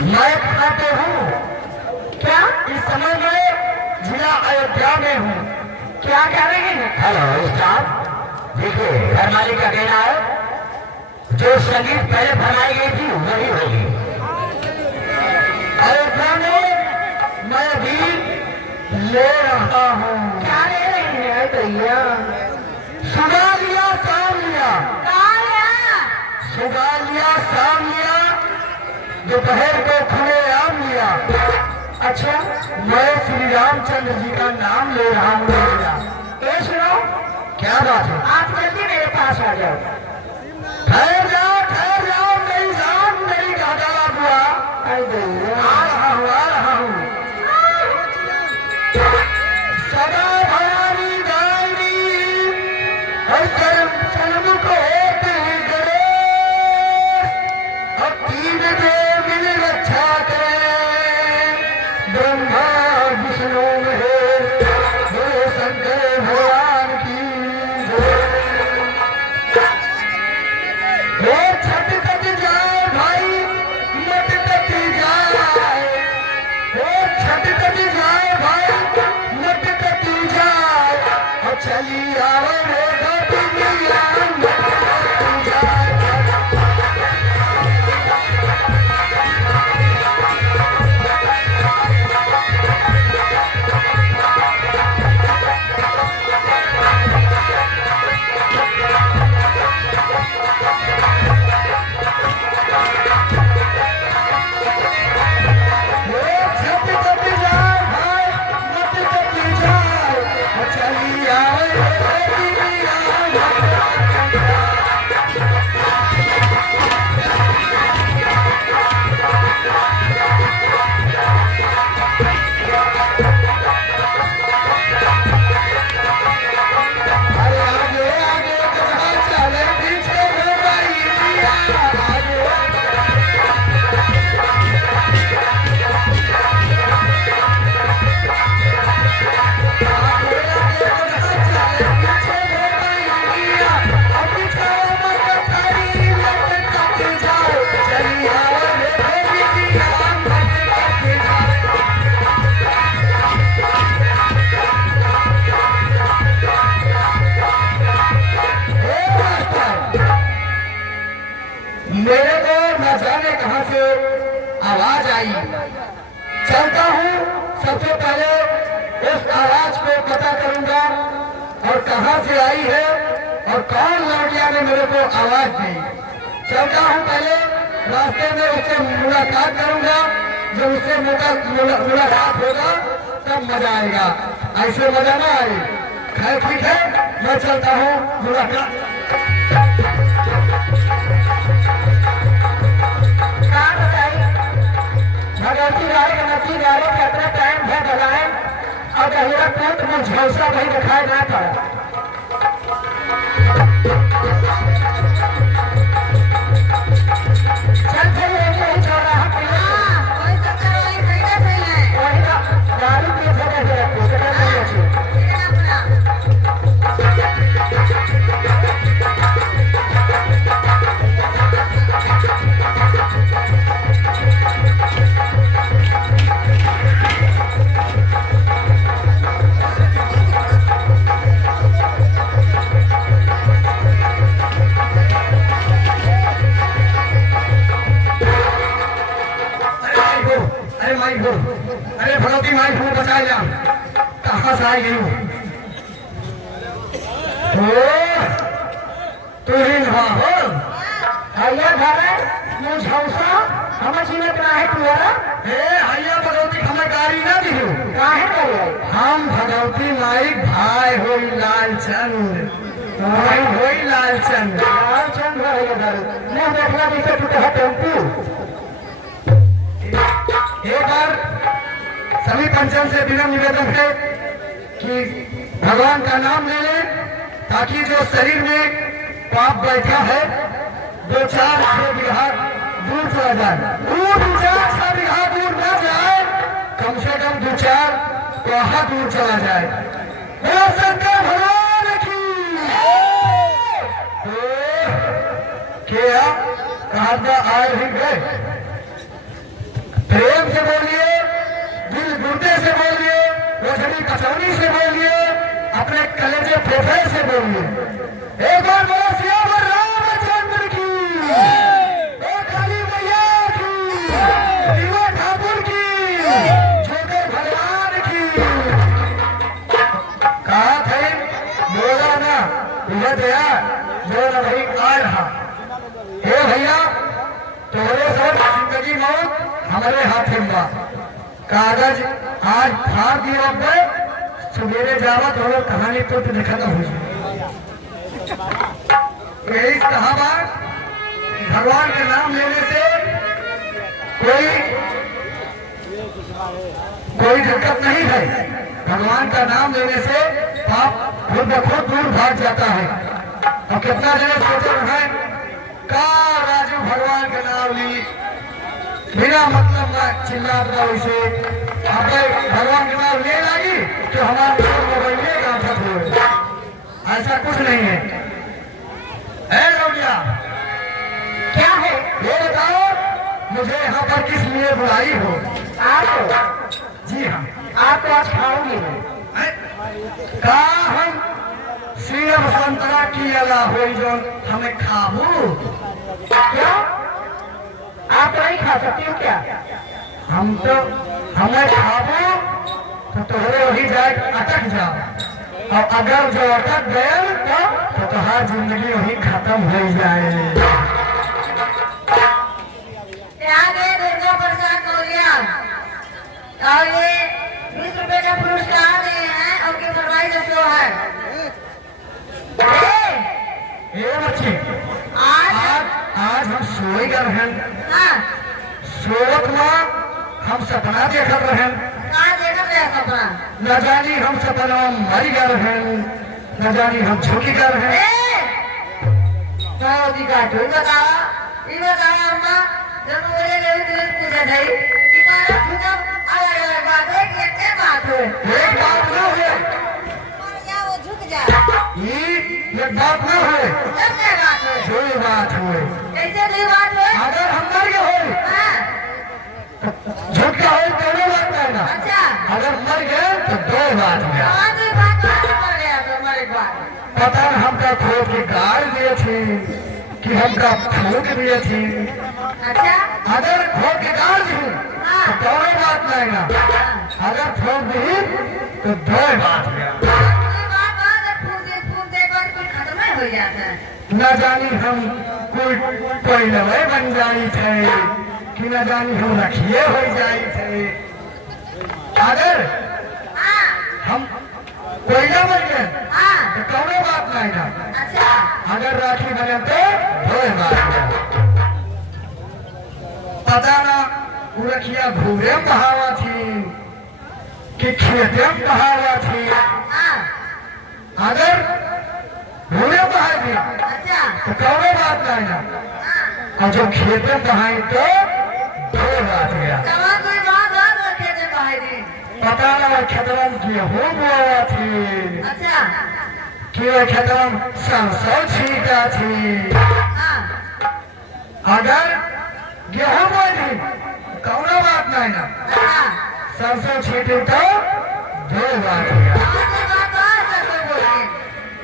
मैं खाते हूँ। क्या? इस समय मैं जिला अयोध्या में हूँ। क्या कह रहे हैं? हेलो स्टाफ, देखिए घर मालिक का कहना है जो संगीत पहले फरमाई गई थी वही होगी। अयोध्या में मैं भी ले रहा हूँ। क्या ले रही है भैया? सुबह लिया शाम लिया। सुबह लिया शाम लिया, दोपहर को खुले आम लिया। अच्छा, मैं श्री रामचंद्र जी का नाम ले रहा हूँ। ये सुनो, क्या बात है? आप जल्दी मेरे पास आ जाओ। ठहर जाओ मेरी जान, मेरी गादा बुआ। आ रहा हूँ। सदा भवानी गायनी और जन्म को होते गणेश और तीन देव मिल रक्षा करें। ब्रह्मा विष्णु महेश बोले शंकर भगवान की जय। छठ कट जाए भाई, मत कट जाए। छठ कट जाए भाई, मत कट जाए। और चली आओ रे दुनिया मत कट जाए। मेरे को न जाने कहां से आवाज आई। चलता हूँ, सबसे पहले उस आवाज को पता करूंगा और कहां से आई है और कौन लौटिया ने मेरे को आवाज दी। चलता हूँ, पहले रास्ते में उससे मुलाकात करूंगा। जब उससे मुलाकात होगा तब मजा आएगा, ऐसे मजा ना आए। खैर ठीक है, मैं चलता हूँ मुलाकात। भगवती गाड़ी गणती गाड़ी कितना टाइम है बजाए और गहिरा पेट में झोसा नहीं दिखाई ना पड़ा। चल फिर नहीं छोड़ रहा है। वही का गाड़ी की जगह से रखो, जगह नहीं अच्छी। अरे भगवती माई को बचा जा, कहां से आई गई? तू ही हो हैया घर मुझौसा हम जीवत ना है तुम्हारा। हैया भगवती हमें गाड़ी ना दी काहे करे? हम भगवती माई भाई हो लालचंद, भाई हो लालचंद। लालचंद मैं देखना जैसे टूटा टेम्पू। एक बार सभी पंचम से विनम्र निवेदन है कि भगवान का नाम ले लें ताकि जो शरीर में पाप बैठा है 2-4 बीघा दूर चला जाए। 2-4 बीघा दूर न जाए, कम से कम 2-4 वहां दूर चला जाए। शंकर भगवान की क्या कहा आए ही गए। प्रेम से बोलिए, दिल गुर्दे से बोलिए, रोशनी कचौनी से बोलिए, अपने कलेजे फेफड़े से बोलिए। एक बार बोलो सियावर रामचंद्र की, काली मैया की, शिवा ठाकुर की, छोटे भगवान की। कहा थे बोला ना तुझे दया जो न भाई आ रहा। हे भैया तोरे सब जिंदगी मौत हमारे हाथ में। कागज आज फाड़ दिए अब सवेरे जावा तो लोग कहानी तो देखा ना हो। यही कहा भगवान के नाम लेने से कोई दिक्कत नहीं है। भगवान का नाम लेने से पाप खुद ब खुद दूर भाग जाता है। और कितना जने सोचे है का राजू भगवान का नाम ली बिना मतलब ना चिल्ला वैसे भगवान का नाम ले लगी तो हमारे मोबाइल गांठत हो। ऐसा कुछ नहीं है। लौटिया क्या है ये बताओ मुझे यहाँ पर किस लिए बुलाई हो? आप? जी हाँ आपको आज खाओगे का हम सीएम संतरा की अला हो जो हमें खाबू क्या? आप नहीं खा सकते हो क्या? हम तो हमें खाबू तो तोहरे वही जाए अटक जाओ और अगर जो अटक गए तो तुम्हारी जिंदगी वही खत्म हो जाए। दुर्गा प्रसाद मौर्य और ये 20 रुपए का पुरस्कार दिए हैं और की फरमाइश जो है ये बच्ची आज हम सोई कर रहे हैं। सोवत में हम सपना देखत रहे न जानी हम सपना मरी कर रहे न जानी हम झुकी कर रहे। एक बात न हुए एक बात न हुए दो बात हुए। अगर हम मर गए हो झुक गया हो दोनों बात कहना। अगर मर गए तो दो बात हुआ। पता न हमका खोद की गाड़ दिए थी कि हमका फूक दिए थी। अगर खोद की गाड़ दी तो दोनों बात लेना। अगर फूक दी तो दो बात हुआ। न जानी हम कोई नवे बन जाई थे कि न जानी हम रखिए हो जाई थे। अगर हम कोई न बन गए तो कौनो बात नहीं ना। अगर राखी बने तो दो बात। पता ना वो रखिया भूरे में बहावा थी कि खेते में बहावा थी। अगर भूरे बहाई तो कौनो बात नहीं ना। और जो खेते में बहाई तो दो बात गया। पता ना वो खेतरम गेहूं बोआ थी कि वो खेतरम सरसों छीटा थी। अगर गेहूं बोई थी कौनो बात नहीं ना। सरसों छीटे तो दो बात गया।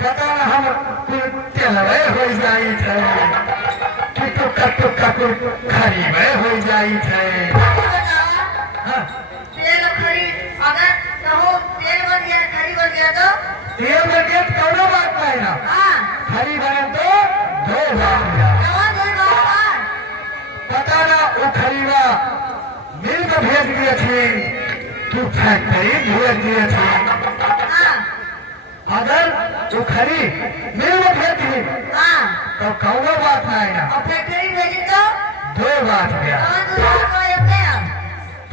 पता न हम तेलवे हो जाई थे कि टुक्का खरीबे हो जाई थे। तेल बन गया तो कौनो बात नहीं ना। खरी बने तो दो बात। पता ना वो खरीबा मिल में भेज दिए थे कि फैक्ट्री भेज दिए थे। अगर वो खरी मिल में भेज दी तो कौनो बात नहीं ना। फैक्ट्री भेजी तो दो बात गया।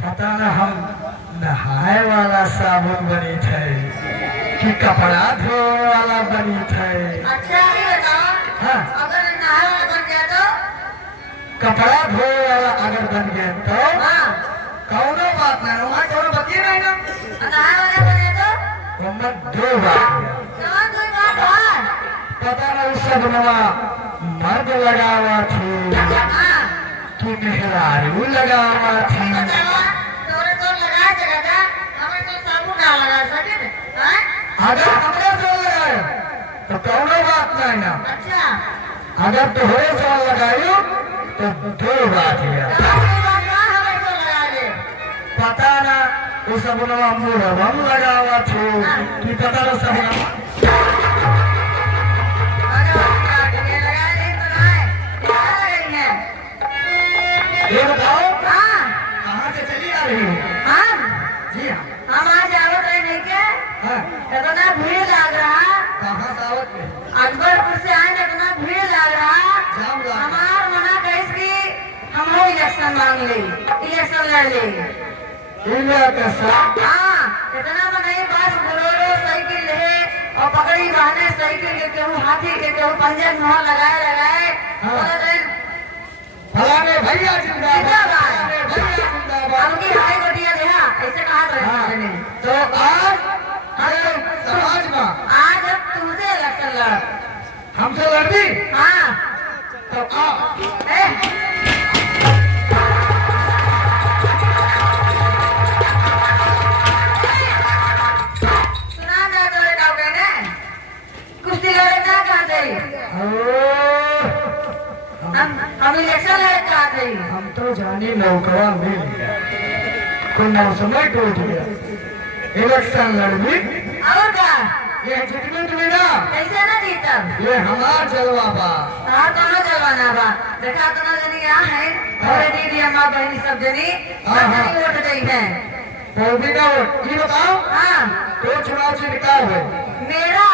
पता ना हम नहाए वाला साबुन बनी थे कि कपड़ा धोने वाला बनी थे। अच्छा ये बताओ अगर नहाए वाला बन गया तो कपड़ा धोने वाला अगर बन गया तो कौनो बात नहीं। वहाँ कौनो बतिए नहीं ना। नहाए वाला बन गया तो दो बात। पता ना उस सब नवा मर्द लगावा थी कि मेहरारू लगावा थी। लगा सके हैं? अगर हमरे जोर लगाए तो कौनो बात नहीं ना। अच्छा अगर तोहरे जोर लगायू तो दो बात है। पता ना वो सब हम लगावा छो कि पता ना सब ये बताओ कहाँ से चली आ रही हो? जी हाँ। हम आज आवत है नहीं के इतना भीड़ लग रहा। कहाँ से आवत है? अकबरपुर से आए इतना भीड़ लग रहा। जाम लगा। हमार मना कही कि हम हो इलेक्शन मांग ले, इलेक्शन लड़ ले। हाँ इतना बनाई बस बोलेरो साइकिल है और पकड़ी बहने साइकिल के केहू हाथी के केहू पंजे मोहर लगाए फलाने भैया जिंदाबाद, भैया जिंदाबाद। हमकी हाई गोटिया देहा ऐसे कहा रहे। तो आज हमारे समाज में आज अब तुमसे इलेक्शन लड़ हमसे लड़ती। हाँ तो आओ सुना ना तो रे काऊ कहने कुश्ती लड़े ना कहते हम इलेक्शन लड़े कहते। हम तो जाने नौकरा मिल गया कोई मौसम टूट गया इलेक्शन लड़नी और का ये जितनी ना कैसे ना जीता ये हमार जलवा बा। हाँ दोनों जलवाना बा देखा तो ना जनी यहाँ है और दीदी अम्मा बहनी सब जनी वोट दी है। तो भी का वोट ये बताओ हाँ तो चुनाव से निकाल है मेरा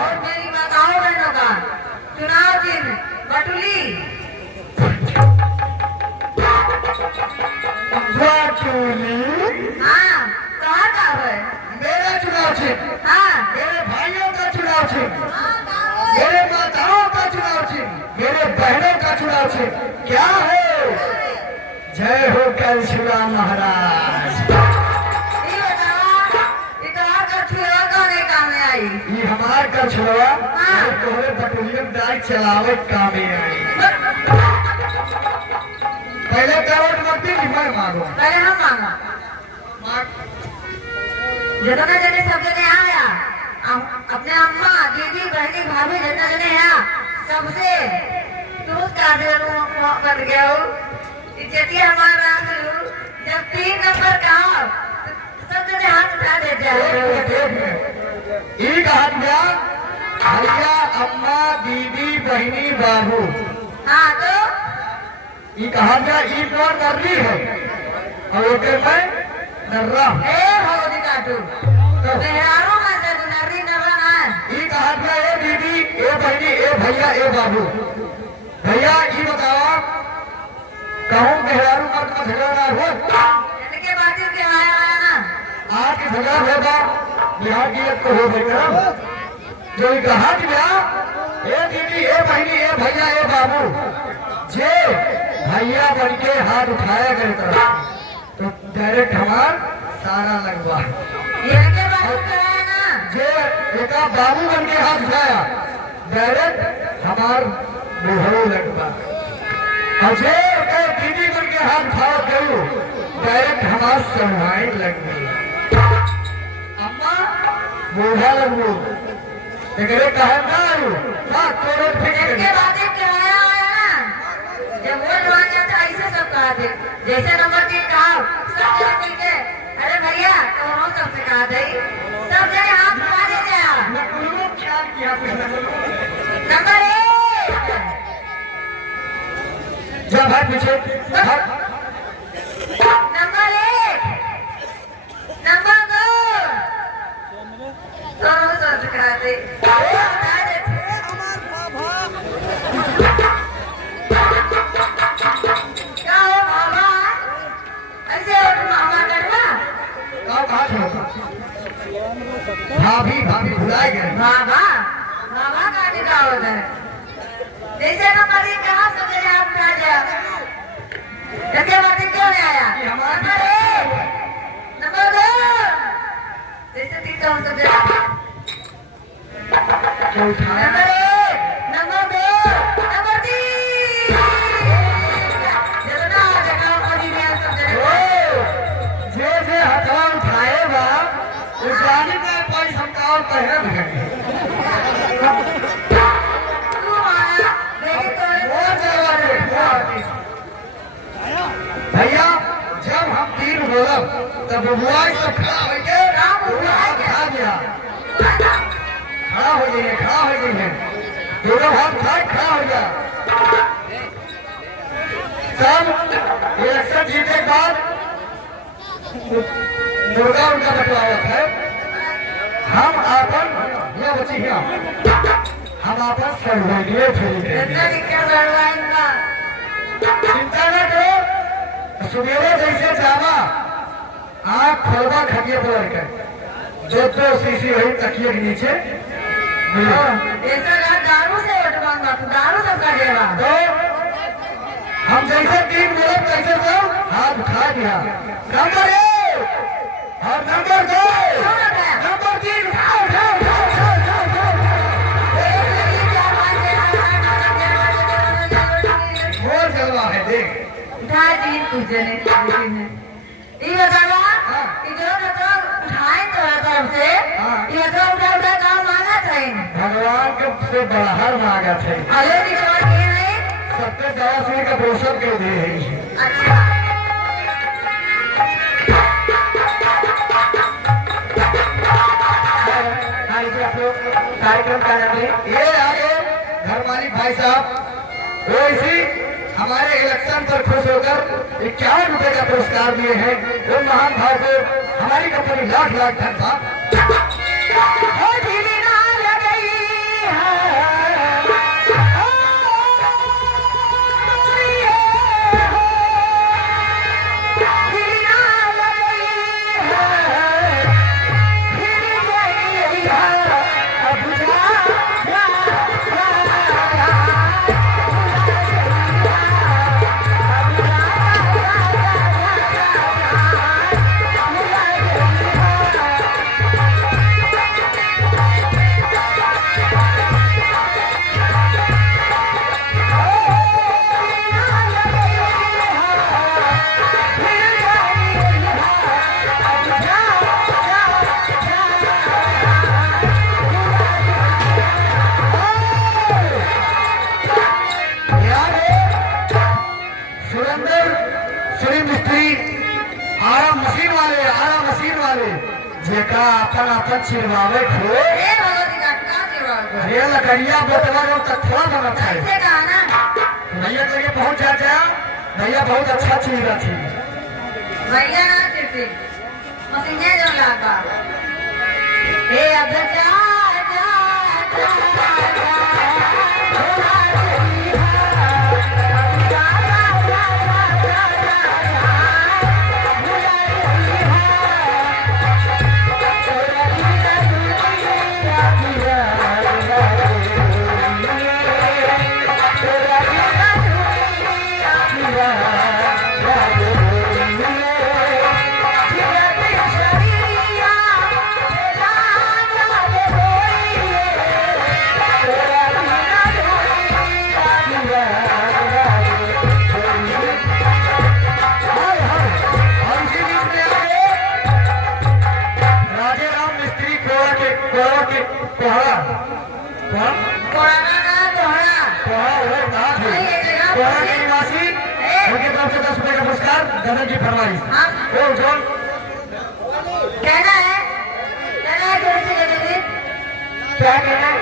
और मेरी माताओं बहनों का चुनाव चिन्ह बटुली। हाँ कहाँ का है? मेरा चुनाव चिन्ह, हाँ मेरे भाइयों का चुनाव चिन्ह, मेरे माताओं का चुनाव चिन्ह, मेरे बहनों का चुनाव चिन्ह क्या है? जय हो कल शिवराम महाराज। ये बतावा इतना कर छुआ कौन काम में आई? ये हमार का छुआ हाँ। तोहरे बटुलियन दाई चलावट कामे आई। पहले क्या वोट मांगती कि मैं मांगू? पहले हम मांगा जितना जने सब जने आया अपने अम्मा दीदी बहनी भाभी जितना जने आया सबसे तू का दे कर गया हो इज्जती हमारा जब 3 नंबर का हो सब जने हाथ उठा देते हैं। एक हाथ गया भैया अम्मा दीदी बहनी बाबू। हाँ तो ये कहा गया ई कौन नर्री है और ओके मैं नर्रा हूँ। ए भगवती काटू मेहरारू में से नरी नवा ना ये कहा गया ए दीदी ए बहनी ए भैया ए बाबू। भैया ये बताओ कहूँ मेहरारू मत में झगड़ा हो इनके बाजू के आया ना आज की झगड़ा होगा बिहार की एक तो हो गई जो ये कहा गया ए दीदी ए बहनी ए भैया ए बाबू जे भैया बन के हाथ उठाया गया तो डायरेक्ट हमार सारा लगवा इनके बाजू के आया ना जे एक बाबू बन के हाथ उठाया डायरेक्ट हमार मुहरो लगवा और जे दीदी बन के हाथ उठाया करू डायरेक्ट हमार सनवाई लग गई। अम्मा बूढ़ा लगू एकरे कहे ना आयु बात तोड़ो इनके बाजू के आया ना जब वोट मांगे तो ऐसे सब कहा थे जैसे नंबर 3 कहा सब जने मिलके अरे भैया दोनों सबसे कहा थे सब जने हाथ उठा दे गया ख्याल किया नंबर 1 जब भाई पीछे नंबर 1 नंबर 2 दोनों सबसे कहा थे क्या हो बाबा ऐसे मामा करना भाभी भाभी भुलाए गए बाबा बाबा का निकाह होता है जैसे नंबर 1 कहाँ से मेरे हाथ में आ गया इसके बाद क्यों नहीं आया नंबर 1 नंबर 2 जैसे 3 तो हम सब नंबर 1 नंबर 2 नंबर 3 जितना जगह पड़ी है सब जगह जे जे हथवा उठाए बा उस और पहन है तू आया देखी तोरे भैया जब हम तीन बोलब तब बुआ सब खड़ा हो गए खा गया खड़ा हो जाइए खड़ा हो जाइए दोनों हाथ खाए खड़ा हो गया सब इलेक्शन जीतने के बाद मुर्गा उनका बटवावत है हम आपन ये बची गया हम आपन सर्वैलीय इतना क्या लड़वा इनका चिंता न करो सुबेरे जैसे जावा आँख खोलवा खटिए पर कर दो शीशी वही तकिए के नीचे ऐसा यार दारू से वोट मांगा तू दारू सबका देवा तो हम जैसे तीन बोले कैसे सब हाथ उठा दिया नंबर 1 और नंबर 2 नंबर 3 उठाओ उठाओ उठाओ उठाओ उठाओ बहुत जलवा है देख उठा दिन पूछे ने ये बतावा कि जो मतलब उठाए तो तरफ से ये तो उठा काम मांगा था भगवान के से बाहर मांगा थे अरे निकलवा के नहीं सबके 10 मिनट का पोषण के दिए अच्छा कार्यक्रम का नाम है ये आगे घर मालिक भाई साहब वो इसी हमारे इलेक्शन पर खुश होकर 51 रुपए का पुरस्कार दिए हैं वो महान भाव को हमारी कंपनी लाख लाख धन्यवाद अपन अपन चिरवावे खो अरे लकड़िया बटवा जो तथवा बनत है भैया के लिए पहुंच जाते भैया बहुत अच्छा चीज थी भैया ना चिट्ठी मसीने जो लागा ए अब जा दादा की फरमाइश कहना है क्या कहना है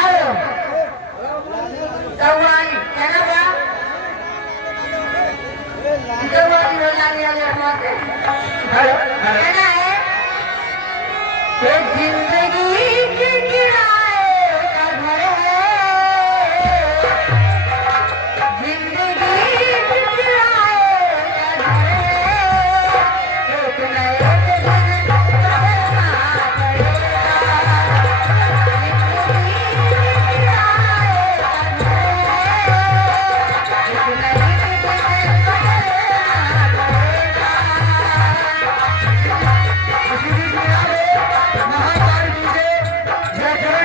आओ कौवाली कहना क्या कौवाली हो जाने वाले कहना है कि जिंदगी की किराए का घर है जय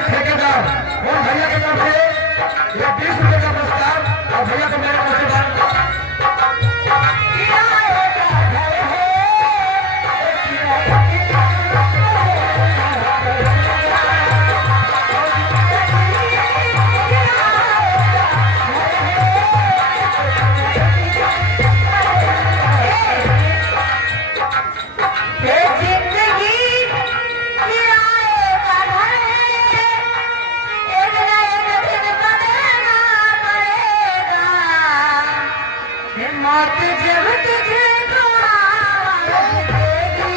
जब तुझको आवाज देगी,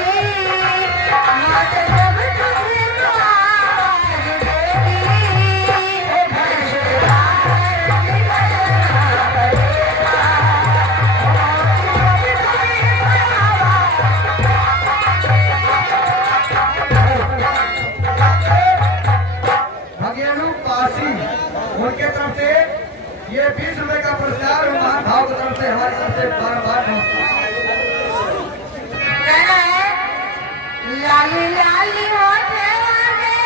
मौत जब तुझको आवाज देगी, घर से बाहर निकलना पड़ेगा। भगेलू पासी उनके तरफ से ये 20 रुपए का पुरस्कार महान भाव की तरफ से हमारी तरफ से बार-बार कहना है लाली लाली होठे वाले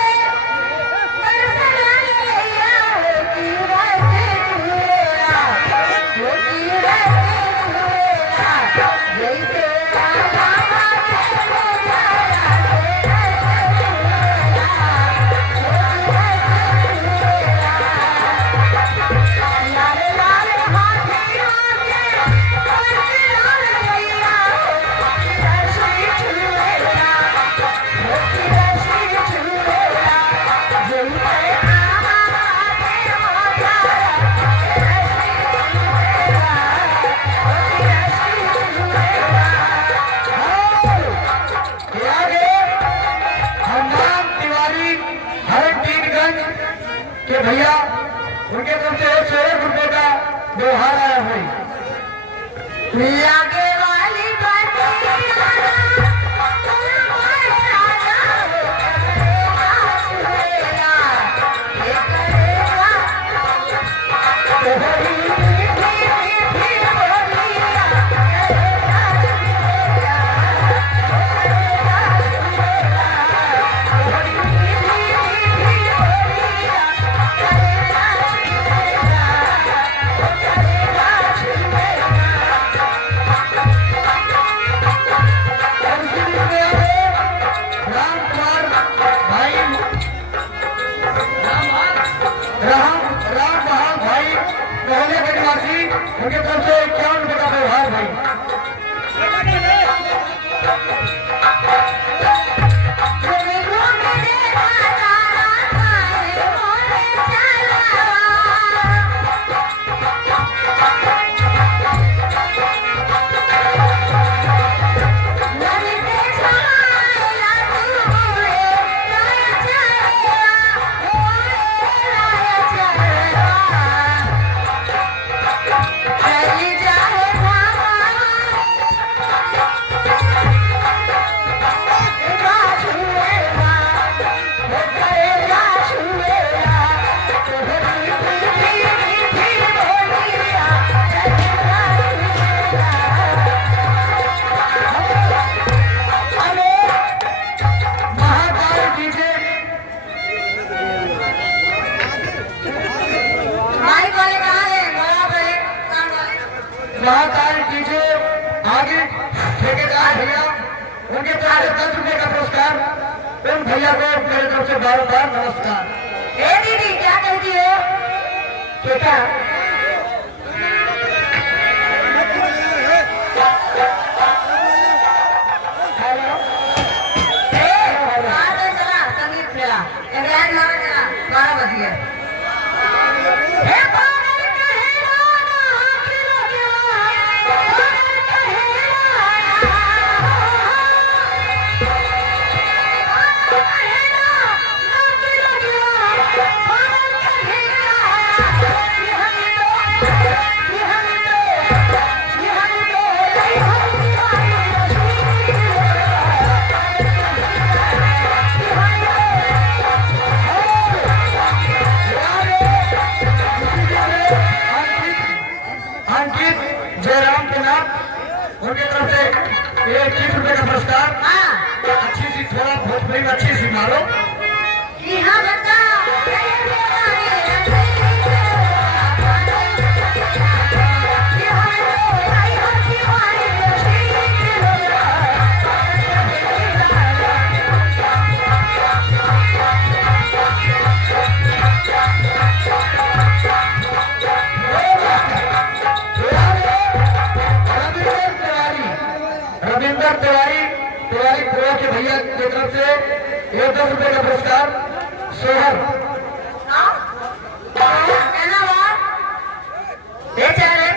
बरसना लैया होती वैसे झूलेला, होती वैसे झूलेला, जैसे राधा माथे को जाया वैसे झूलेला, होती वैसे झूलेला। लाल लाल हाथी हाथे बरसना लैया होती वैसे झूलेला, होती वैसे झूलेला, जैसे राधा माथे को जाया वैसे झूलेला, होती वैसे झूलेला। के आगे हनुमान तिवारी हरटीगंज के भैया उनके तरफ से 101 रुपए का व्यवहार आया है। लागे वाली बतिया तुम्हारे राजा हो करेगा सुहेला, ये करेगा तोहरी मीठी मीठी बोलिया, करेगा सुहेला, करेगा सुहेला, तोहरी मीठी मीठी बोलिया, करेगा सुहेला, करेगा सुहेला। और इसी बीच में आगे राम कुमार भाई राम बहाल भाई मोहल्ले के निवासी उनके तरफ से 51 रुपए का व्यवहार भाई। चली जाए धामा महाकाल डीजे महाकाल डीजे आगे ठेकेदार भैया उनके तरफ से 10 रुपए का पुरस्कार उन भैया को मेरे तरफ से बार-बार नमस्कार। दीदी क्या कहती हो? बेटा चला संगीत खेला इंग्लैंड में चला 12 बज गए। अंकित जयराम के नाम उनके तरफ से 30 रुपए का पुरस्कार। अच्छी सी थोड़ा भोजपुरी में अच्छी सी मारो। रविंदर तिवारी पुरा के भैया की तरफ से 10 रुपए का पुरस्कार। सोहर बेचारे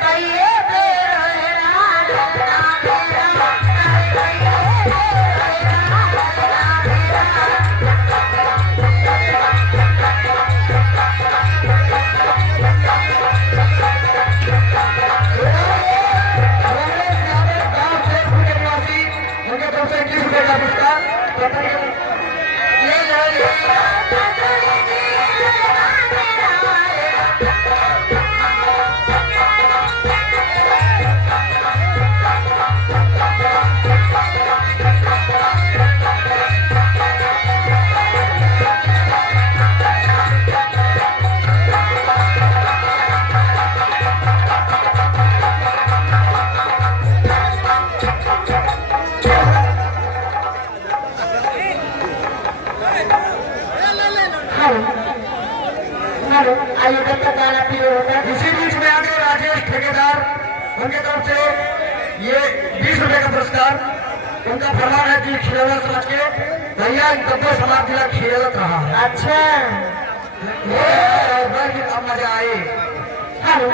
हेलो आइए कब तक गाना पीरो होगा। इसी बीच में आगे राजेश ठेकेदार उनके तरफ से ये 20 रुपए का पुरस्कार। उनका फरमान है कि खिलौना समझ के भैया इनको समाज जिला खेलत रहा है। अच्छा ये अब मजा आए। हेलो